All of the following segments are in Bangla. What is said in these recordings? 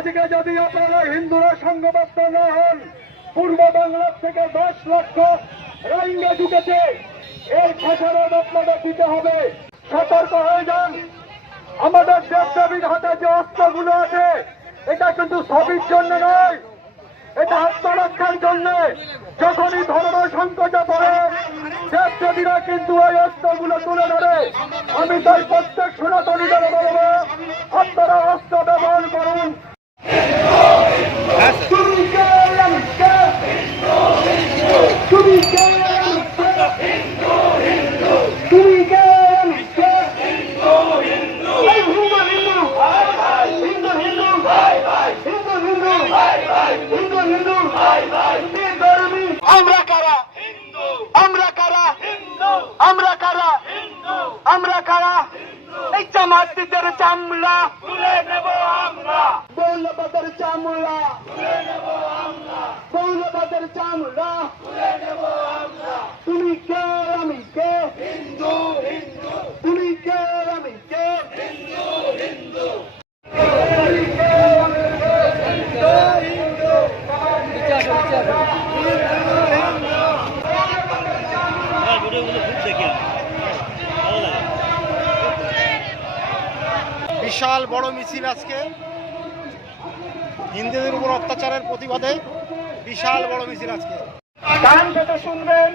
আজকে যদি আপনারা হিন্দুরা সংঘবদ্ধ না হন, পূর্ব বাংলার থেকে 10 লক্ষ রোহিঙ্গা ঢুকেছে, এর খেসারত আপনাদের দিতে হবে। সতর্ক হয়ে যান। আমাদের দেবদেবীর হাতে যে অস্ত্রগুলো আছে, এটা কিন্তু ছবির জন্য নয়, এটা আত্মরক্ষার জন্য। যখনই ধর্ম সংকটে পড়ে, দেবদেবীরা কিন্তু ওই অস্ত্রগুলো তুলে ধরে। আমি তাই প্রত্যেক সনাতনীদের বলবো, আপনারা অস্ত্র ব্যবহার করুন। আমরা কারা? আমরা কারা? আমরা কারা? আমরা কারা? এই জামাতিদের চামড়া তুলে নেব আমরা, মৌলবাদের চামড়া তুলে নেব আমরা, মৌলবাদের চামড়া তুলে নেব আমরা। তুমি কে আমি কে? হিন্দু হিন্দু। তুমি কে আমি কে? হিন্দু হিন্দু। তুমি কে আমি কে? হিন্দু হিন্দু। বিশাল বড় মিছিল আজকে হিন্দুদের উপর অত্যাচারের প্রতিবাদে বিশাল বড় মিছিল আজকে। কান পেতে শুনবেন,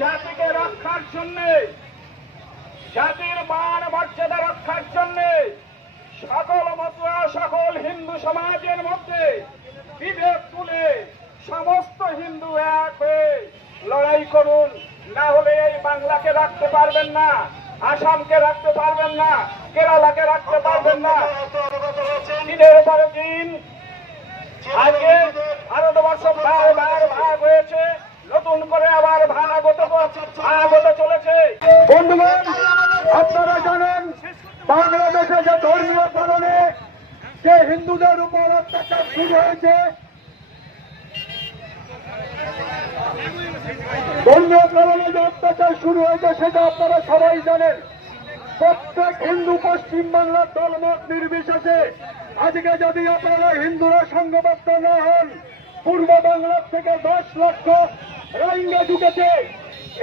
জাতিকে রক্ষার জন্য, জাতির মান মর্যাদা রক্ষার জন্য সকল মতুয়া সকল হিন্দু সমাজের মধ্যে বিভেদ তুলে সমস্ত হিন্দু এক হয়ে লড়াই করুন। না হলে এই বাংলাকে রাখতে পারবেন না, আসামকে রাখতে পারবেন না, কেরালাকে রাখতে পারবেন না। দিনের পর দিন আগে ভারতবর্ষ বারবার ভাগ হয়েছে, নতুন করে আবার ভাগ চলেছে। বন্ধুগণ, আপনারা জানেন বাংলাদেশে যে ধর্মীয় কারণে যে হিন্দুদের উপর অত্যাচার শুরু হয়েছে, ধর্মীয় কারণে যে অত্যাচার শুরু হয়েছে সেটা আপনারা সবাই জানেন। প্রত্যেক হিন্দু পশ্চিম বাংলার দলমত নির্বিশেষে আজকে যদি আপনারা হিন্দুরা সংঘবদ্ধ না হন, পূর্ব বাংলার থেকে 10 লক্ষ রোহিঙ্গা ঢুকেছে,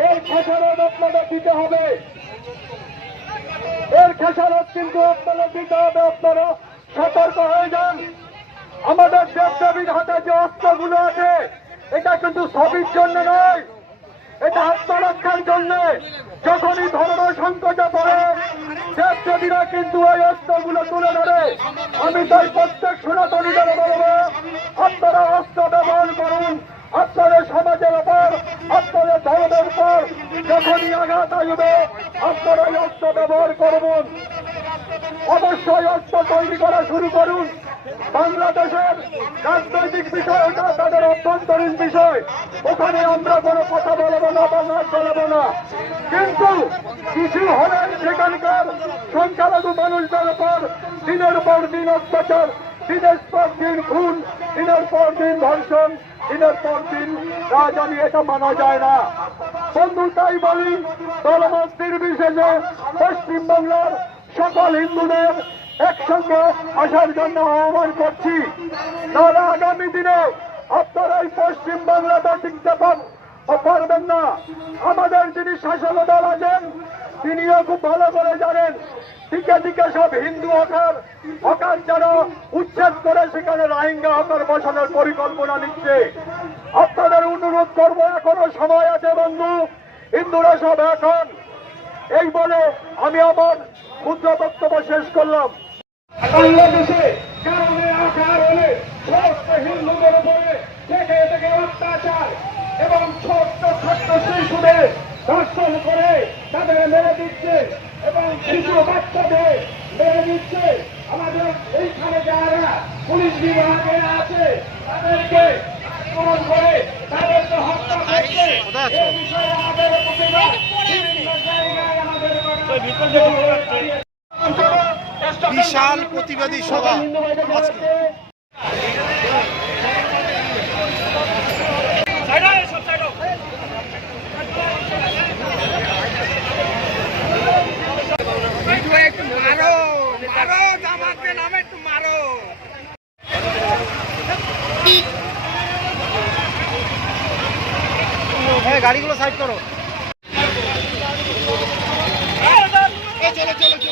এর খেসারত আপনাদের দিতে হবে। এর খেসারত কিন্তু আপনাদের দিতে হবে। আপনারা সতর্ক হয়ে যান। আমাদের দেবদেবীর হাতে যে অস্ত্রগুলো আছে, এটা কিন্তু ছবির জন্য নয়, এটা আত্মরক্ষার জন্য। যখনই ধর্ম সংকটে পড়ে, দেবদেবীরা কিন্তু ওই অস্ত্রগুলো তুলে ধরে। আমি তাই প্রত্যেক সনাতনীদের বলবো, আপনারা অস্ত্র ব্যবহার করুন। আপনাদের সমাজের উপর, আপনাদের ধর্মের উপর যখনই আঘাত আসবে, আপনারা অস্ত্র ব্যবহার করুন। অবশ্যই অস্ত্র তৈরি করা শুরু করুন। বাংলাদেশের রাজনৈতিক বিষয় ওটা তাদের অভ্যন্তরীণ বিষয়, ওখানে আমরা কোনো কথা বলবো না বা না চলবো না। কিন্তু কিছু হলেন সেখানকার সংখ্যালঘু মানুষদের উপর দিনের পর দিন অত্যাচার, দিনের পর দিন খুন, দিনের পর দিন ধর্ষণ, দিনের পর দিন রাজধানী, এটা মানা যায় না। বন্ধু, তাই বলি দলমত নির্বিশেষে পশ্চিমবাংলার সকল হিন্দুদের একসঙ্গে আসার জন্য আহ্বান করছি। নাহলে আগামী দিনে আপনারা এই পশ্চিম বাংলাটা টিকতে পারবেন না। আমাদের যিনি শাসক দল আছেন তিনিও খুব ভালো করে জানেন, টিকে টিকে সব হিন্দু হকার যারা উচ্ছেদ করে সেখানে রোহিঙ্গা হকার বসানোর পরিকল্পনা নিচ্ছে। আপনাদের অনুরোধ করবো, এখনো সময় আছে বন্ধু, হিন্দুরা সব এখন। এই বলে আমি আমার ক্ষুদ্র বক্তব্য শেষ করলাম। বাংলাদেশে কারণে আকার হলে সমস্ত হিন্দুদের উপরে থেকে থেকে অত্যাচার এবং ছোট্ট ছোট্ট শিশুদের ধর্ষণ করে তাদের মেরে দিচ্ছে এবং শিশু বাচ্চাদের মেরে দিচ্ছে। আমাদের এইখানে যারা পুলিশ বিভাগে আছে তাদেরকে আক্রমণ করে তাদেরকে হত্যা করছে। এই বিষয়ে আমাদের প্রতিবাদ বিভিন্ন জায়গায় আমাদের বিশাল প্রতিবাদী সভা আজকে। একটু মারো, জামাতের নামে একটু মারো। গাড়িগুলো সাইড করো। চলো চলো চলো।